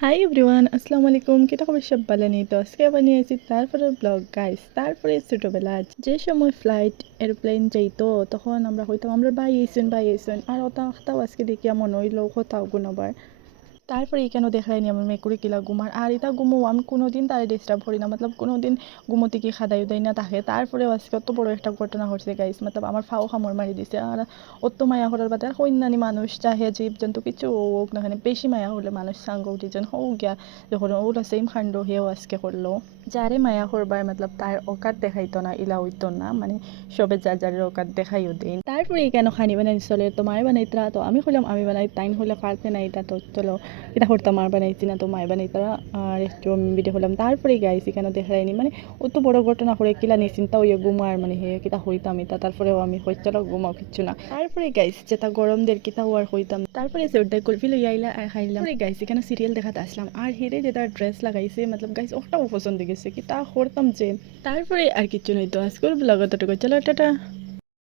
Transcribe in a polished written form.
Hi everyone, আসসালামু আলাইকুম। কিতা খবর? সব ভালো নেই? তো আজকে আবার নিয়ে এসেছি তারপরে ব্লগ গাইস। তারপরে ছোটোবেলা যে সময় ফ্লাইট এরোপ্লেন যাইতো তখন আমরা হইতাম আমরা ভাই আইসুন আর ওটাও আজকে দেখিয়া মনে হইলো কোথাও গুনবার। তারপরে এখানে দেখায়নি আমার মেকুরি কিলা ঘুমার আর এটা ঘুমো আমি কোনোদিন তারা ডিস্টার্ব করি না, মতলব কোনোদিন ঘুমোতে কি খাদাই দেয় না থাকে। তারপরেও আজকে অত বড় একটা ঘটনা ঘটছে গাইস, মতলব আমার ফাও খামর মারি দিছে। আর অত মায়া করার বাদে আর কন্যানি মানুষ চাহে জীব জন্তু কিছু হোক না, বেশি মায়া হলে মানুষ সাঙ্গ উঠি যেন হোক গিয়া যখন ওরা সেম খান্ড হেও আজকে করলো। যারে মায়া করবার মতলব তার অকাত দেখাইতো না, ইলা হইতো না, মানে সবে যার যার অকাত দেখাইও দিন। তারপরে কেন খানি বানাই চলে তোমার বানাইতরা, তো আমি হলাম আমি বানাই তাইন হলে পারতে নাই তা তো চলো এটা করতাম আর বানাইছি না তো মায় বানাইতরা। আর একটু আমি ভিডিও হলাম তারপরে গাইছি কেন দেখাইনি, মানে অত বড় ঘটনা করে কিলা নিশ্চিন্তা হইয়া ঘুমার মানে হে কিতা হইতাম এটা। তারপরেও আমি হই চলো ঘুমাও কিচ্ছু না। তারপরে গাইছি যেটা গরম দের কিতা আর হইতাম। তারপরে সেটাই কুলফি লইয়া আইলা আর খাইলাম। পরে গাইছি কেন সিরিয়াল দেখাতে আসলাম আর হেরে যেটা ড্রেস লাগাইছে মতলব গাইস ওটাও পছন্দ গেছে কিতা করতাম যে। তারপরে আর কিচ্ছু নইতো, আজকের ব্লগ এতটুকু, চলো টাটা।